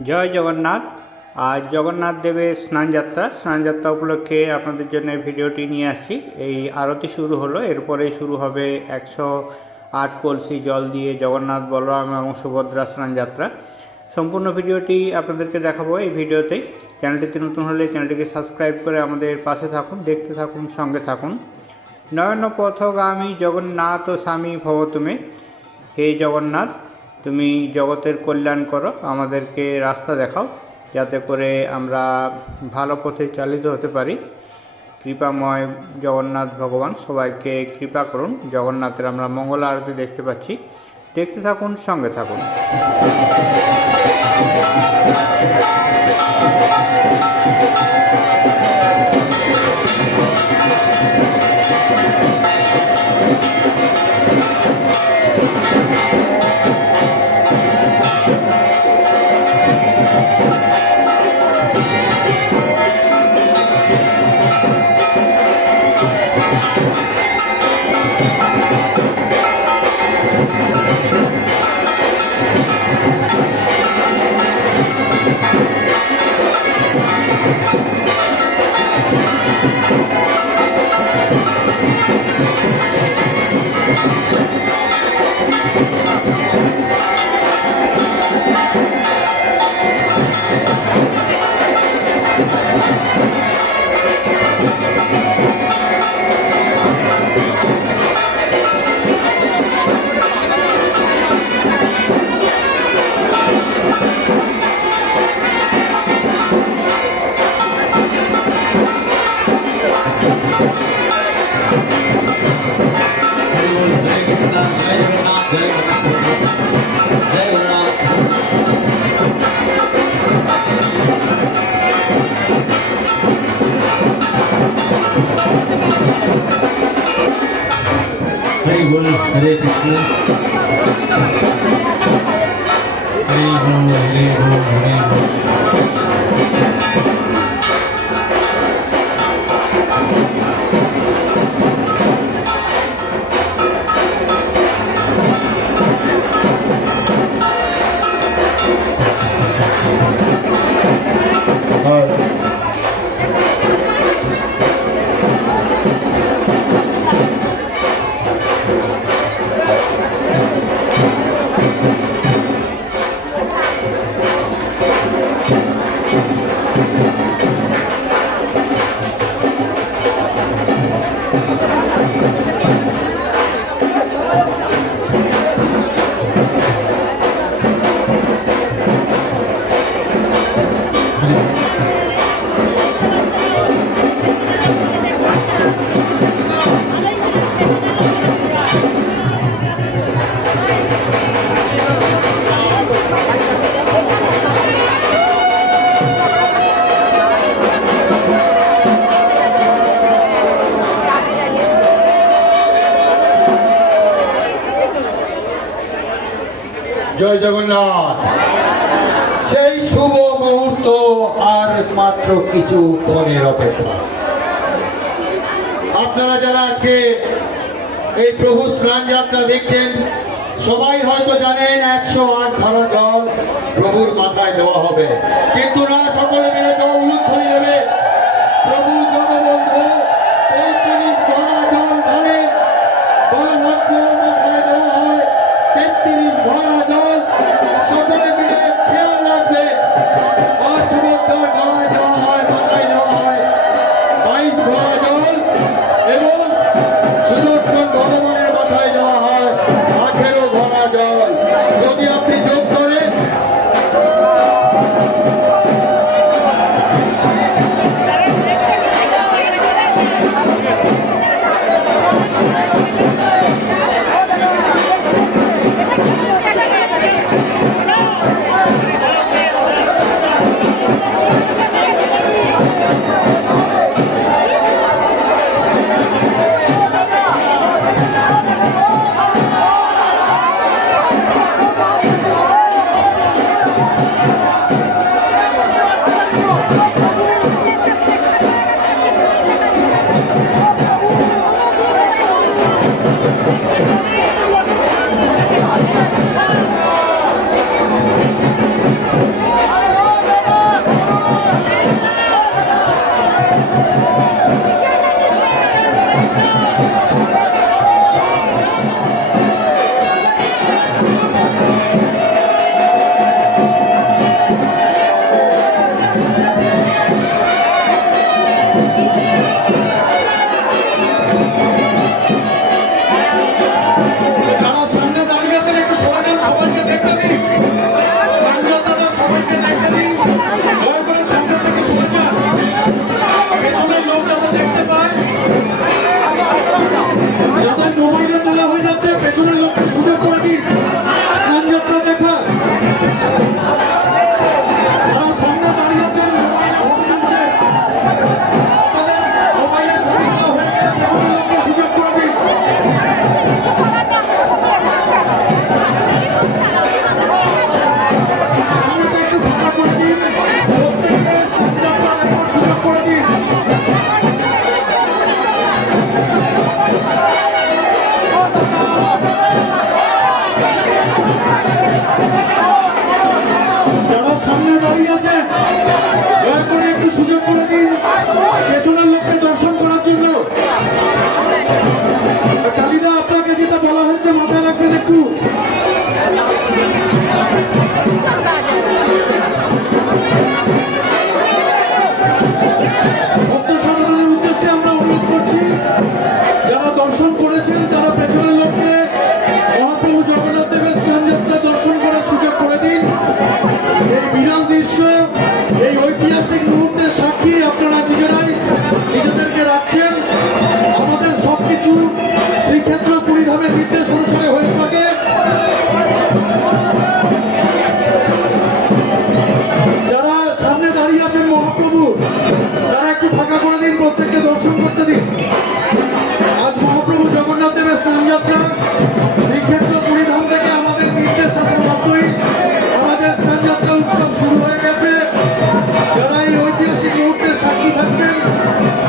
জয় জগন্নাথ। আজ জগন্নাথ দেবের স্নানযাত্রা উপলক্ষে আপনাদের জন্য ভিডিওটি নিয়ে আসছি। এই আরতি শুরু হলো, এরপরে শুরু হবে 108 কলসি জল দিয়ে জগন্নাথ, বলরাম এবং সুভদ্রা স্নানযাত্রা। সম্পূর্ণ ভিডিওটি আপনাদেরকে দেখাবো এই ভিডিওতেই। চ্যানেলটিতে নতুন হলে চ্যানেলটিকে সাবস্ক্রাইব করে আমাদের পাশে থাকুন, দেখতে থাকুন, সঙ্গে থাকুন। নয়ন পথগামী জগন্নাথ স্বামী ভব তুমি। হে জগন্নাথ, তুমি জগতের কল্যাণ করো, আমাদেরকে রাস্তা দেখাও যাতে করে আমরা ভালো পথে চালিত হতে পারি। কৃপাময় জগন্নাথ ভগবান সবাইকে কৃপা করুন। জগন্নাথের আমরা মঙ্গল আরতি দেখতে পাচ্ছি, দেখতে থাকুন, সঙ্গে থাকুন। हरे कृष्ण हरे बोल हरे बोल हरे बोल। জয় জগন্নাথ। সেই শুভ মুহূর্ত আর মাত্র কিছু ক্ষণের অপেক্ষা। আপনারা যারা আজকে এই প্রভু স্নান যাত্রা দেখছেন সবাই হয়তো জানেন 108 ধারা জল প্রভুর মাথায় দেওয়া হবে, কিন্তু না, সকলে মিলে জল উলুধ্বনি দেবে। প্রভু জগবন্ধু 33 ঘড়া জল ঢালে, বলভদ্র মাথায় দেওয়া হয় 33 ঘড়া জল। সকলে মিলে খেয়াল রাখবে, অসুভদ্রার গলায় দেওয়া হয়, মাথায় দেওয়া হয় 22 ঘড়া জল, এবং সুদর্শন ভগবানের মাথায় দেওয়া হয় 18 ঘড়া জল। যদি আপনি যোগ করেন সামনে দাঁড়িয়ে আছেন দয়া করে একটু সুযোগ করে দিন পেছনের লোককে দর্শন করার জন্য। কালিদা আপনাকে যেটা বলা হয়েছে মাথায় রাখবেন একটু। ভক্ত সাধারণের উদ্দেশ্যে আমরা অনুরোধ করছি যারা দর্শন করেছেন তারা পেছনের লোককে মহাপ্রভু জগন্নাথ দেবের স্নানযাত্রা দর্শন করার সুযোগ করে দিন। এই বিরল দৃশ্য, এই ঐতিহাসিক মুহূর্তের সাক্ষী আপনারা নিজেরাই নিজেদেরকে রাখছেন। আমাদের সবকিছু শ্রীক্ষেত্র পুরীধামের নির্দেশ অনুসারে হয়ে থাকে। যারা সামনে দাঁড়িয়ে আছেন মহাপ্রভু তারা একটু ফাঁকা করে দিন, প্রত্যেককে দর্শন করতে দিন। আজ মহাপ্রভু জগন্নাথ দেবের স্নানযাত্রা শ্রীক্ষেত্র পুরীধাম থেকে আমাদের নির্দেশ আসা মাত্রই আমাদের স্নানযাত্রা উৎসব শুরু হয়ে গেছে। যারা এই ঐতিহাসিক মুহূর্তের সাক্ষী থাকছেন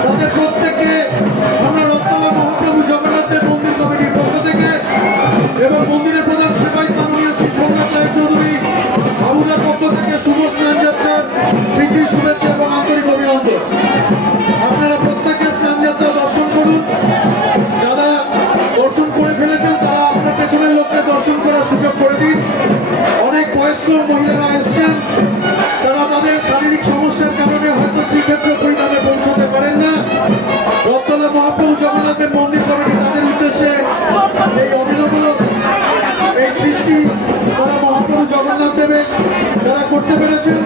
তাদের প্রত্যেককে আমরা রত্তলা মহাপ্রভু জগন্নাথ দেব মন্দির কমিটির পক্ষ থেকে এবং মন্দিরের প্রধান সেবায়িত মাননীয় শ্রী সোমনাথ রায় চৌধুরী বাবুদার পক্ষ থেকে শুভ স্নানযাত্রার প্রীতি শুভেচ্ছা এবং আন্তরিক অভিনন্দন। আপনারা প্রত্যেকে স্নানযাত্রা দর্শন করুন। যারা দর্শন করে ফেলেছেন তারা আপনার পেছনের লোককে দর্শন করার সুযোগ করে দিন। অনেক বয়স্ক মহিলারা এসছেন, তারা তাদের শারীরিক সমস্যার কারণে হয়তো শ্রীক্ষেত্র পুরীধামে পৌঁছতে পারেন না। রত্তলা মহাপ্রভু জগন্নাথের মন্দির কমিটি তাদের উদ্দেশ্যে এই অভিনব এই সৃষ্টি তারা মহাপ্রভু জগন্নাথ দেবের যারা করতে পেরেছেন,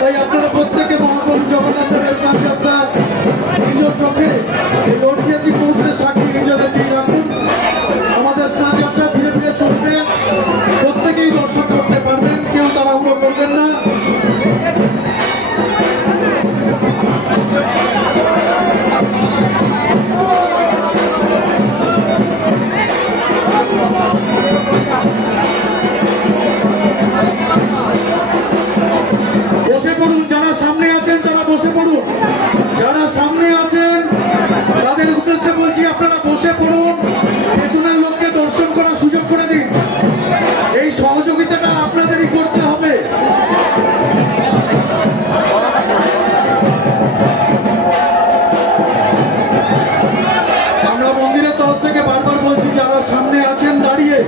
তাই আপনারা প্রত্যেকে মহাপ্রভু জগন্নাথ দেবের স্নানযাত্রা নিজ চোখে এই ঐতিহাসিক মুহূর্তের সাক্ষী নিজেদেরকেই রাখুন। আমাদের স্নানযাত্রা ধীরে ধীরে চলবে, প্রত্যেকেই দর্শন করতে পারবেন, কেউ তাড়াহুড়ো করবেন না। বসে পড়ুন, যারা সামনে আছেন তারা বসে পড়ুন। যারা সামনে আছেন তাদের উদ্দেশ্যে বলছি আপনারা বসে পড়ুন, পেছনের লোককে দর্শন করার সুযোগ করে দিন। এই সহযোগিতাটা আপনাদেরই করতে হবে। আমরা মন্দিরের তরফ থেকে বারবার বলছি যারা সামনে আছেন দাঁড়িয়ে,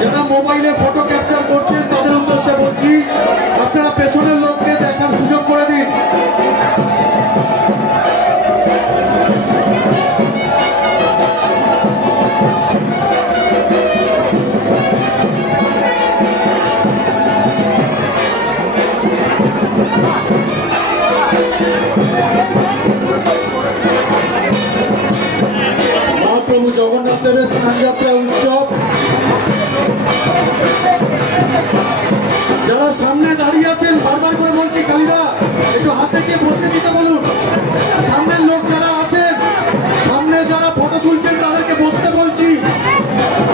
যারা মোবাইলে ফটো ক্যাপচার করছেন তাদের উদ্দেশ্যে বলছি আপনারা পেছনের লোককে দেখার সুযোগ করে দিন। মহাপ্রভু জগন্নাথ দেবের স্নানযাত্রা উৎসব, যারা সামনে দাঁড়িয়ে আছেন বারবার করে বলছি কালিদা একটু হাত থেকে বসে দিতে বলুন। সামনের লোক যারা আছেন, সামনে যারা ফটো তুলছেন তাদেরকে বসতে বলছি।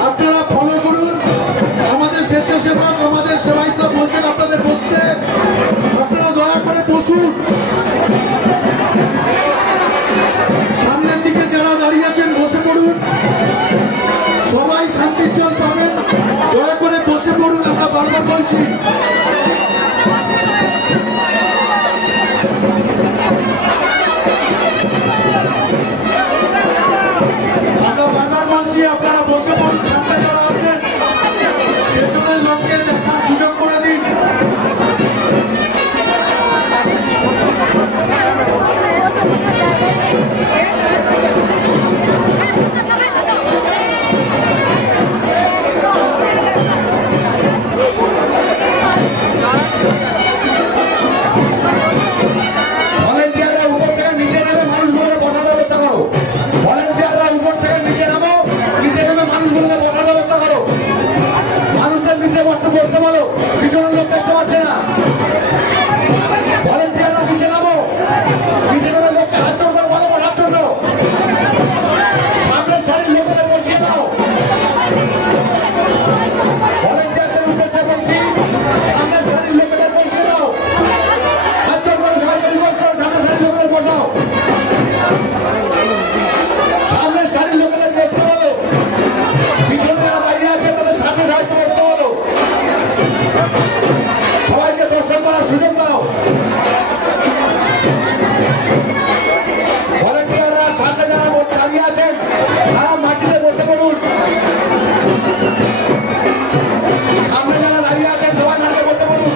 আপনারা ফলো করুন। আমাদের স্বেচ্ছাসেবক আমাদের সেবায়িতরা বলছেন আপনাদের বসতে, আপনারা দয়া করে বসুন। সামনের দিকে যারা দাঁড়িয়ে আছেন বসে পড়ুন, সবাই শান্তির জল পাবেন, দয়া করে বসে পড়ুন, আমরা বারবার বলছি। আমরা বারবার বলছি আপনারা বসে পড়ুন, সামনে যারা আছেন পেছনের লোককে দেখার সুযোগ করে দিন। করার সুযোগ দাও। ভলেন্টিয়াররা সামনে যারা দাঁড়িয়ে আছেন তারা মাটিতে বসে পড়ুন। সামনে যারা দাঁড়িয়ে আছেন সবাই মাটিতে বসে পড়ুন।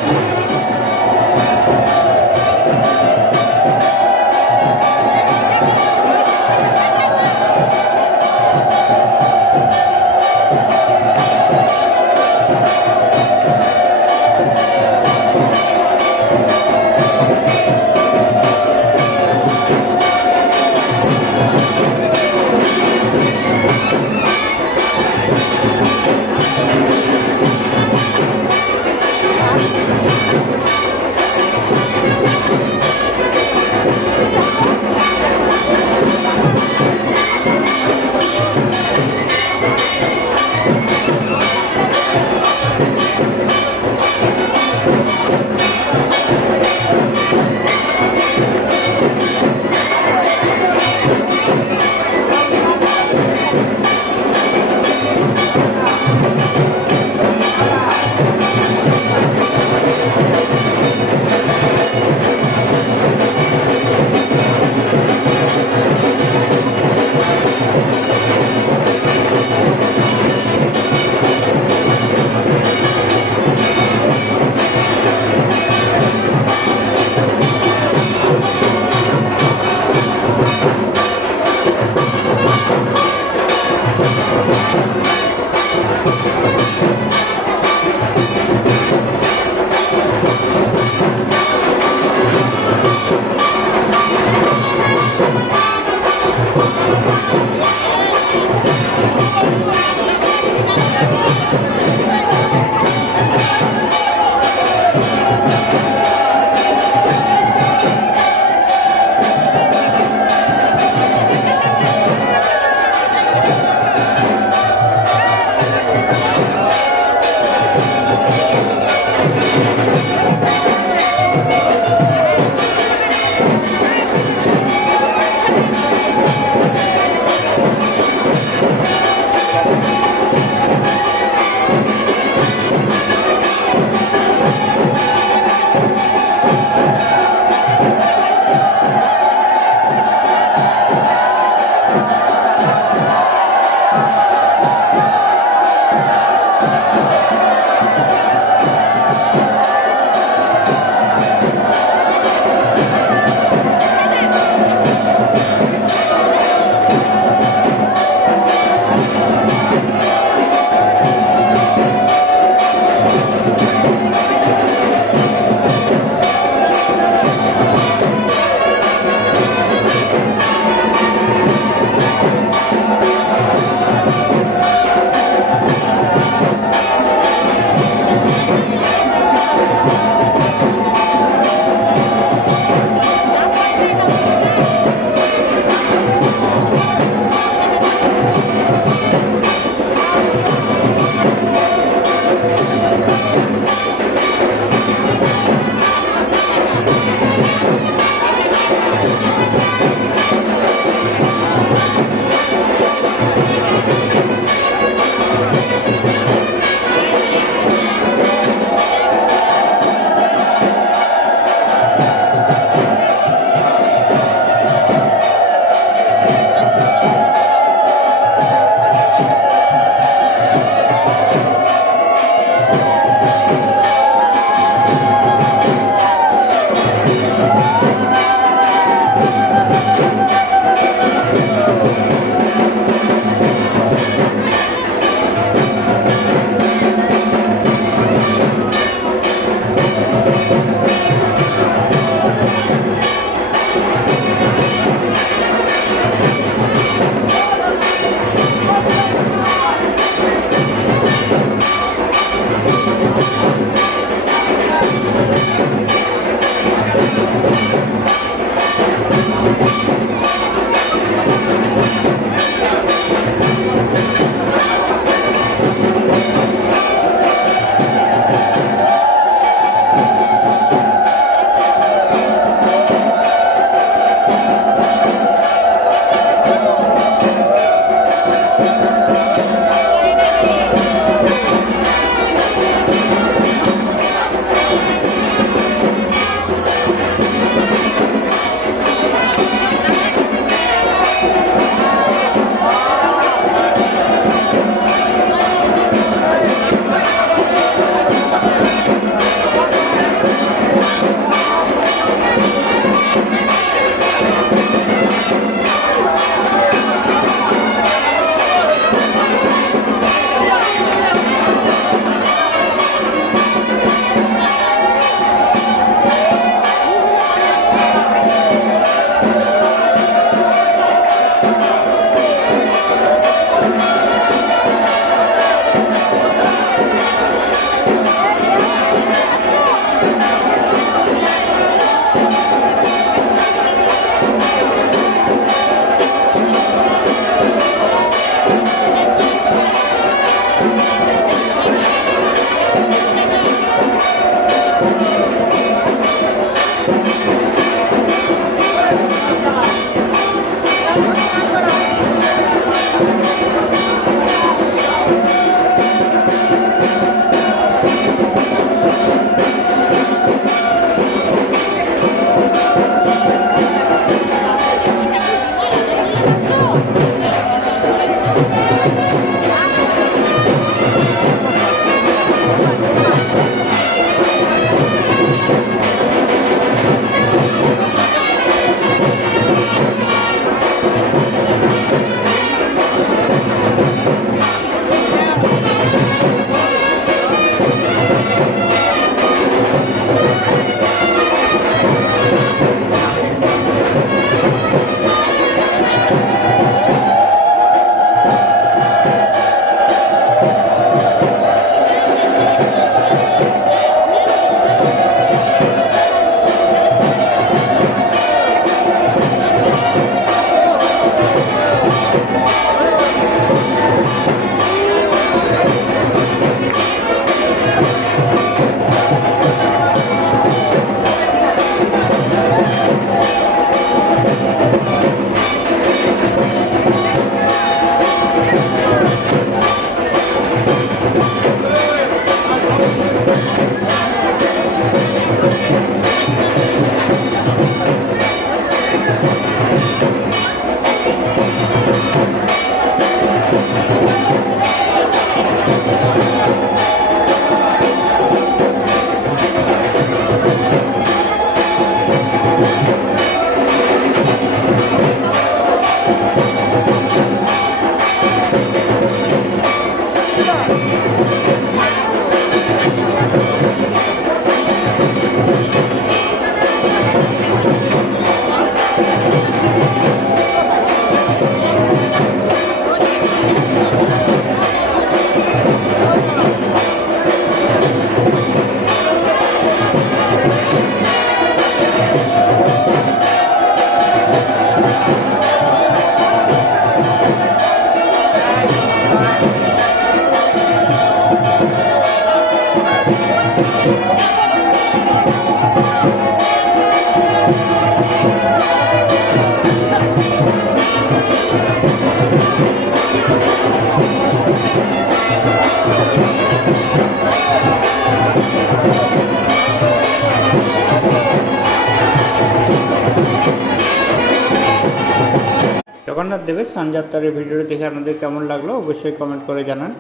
জগন্নাথ দেবের স্নানযাত্রার এই ভিডিওটি দেখে আপনাদের কেমন লাগলো অবশ্যই কমেন্ট করে জানান।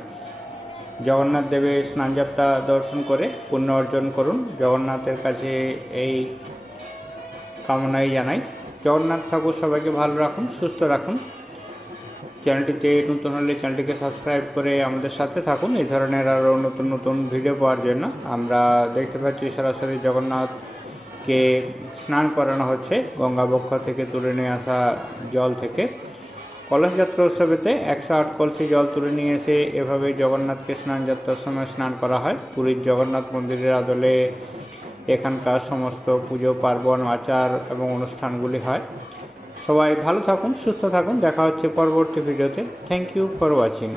জগন্নাথ দেবের স্নানযাত্রা দর্শন করে পুণ্য অর্জন করুন, জগন্নাথের কাছে এই কামনাই জানাই। জগন্নাথ ঠাকুর সবাইকে ভালো রাখুন, সুস্থ রাখুন। চ্যানেলটিতে নতুন হলে চ্যানেলটিকে সাবস্ক্রাইব করে আমাদের সাথে থাকুন এই ধরনের আরও নতুন নতুন ভিডিও পাওয়ার জন্য। আমরা দেখতে পাচ্ছি সরাসরি জগন্নাথকে স্নান করানো হচ্ছে গঙ্গা বক্ষ থেকে তুলে নিয়ে আসা জল থেকে। কলস যাত্রা উৎসবেতে 108 কলসি জল তুলে নিয়ে এসে এভাবে জগন্নাথকে স্নান যাত্রার সময় স্নান করা হয়। পুরীর জগন্নাথ মন্দিরের আদলে এখানকার সমস্ত পুজো পার্বণ আচার এবং অনুষ্ঠানগুলি হয়। সবাই ভালো থাকুন, সুস্থ থাকুন। দেখা হচ্ছে পরবর্তী ভিডিওতে। Thank you for watching.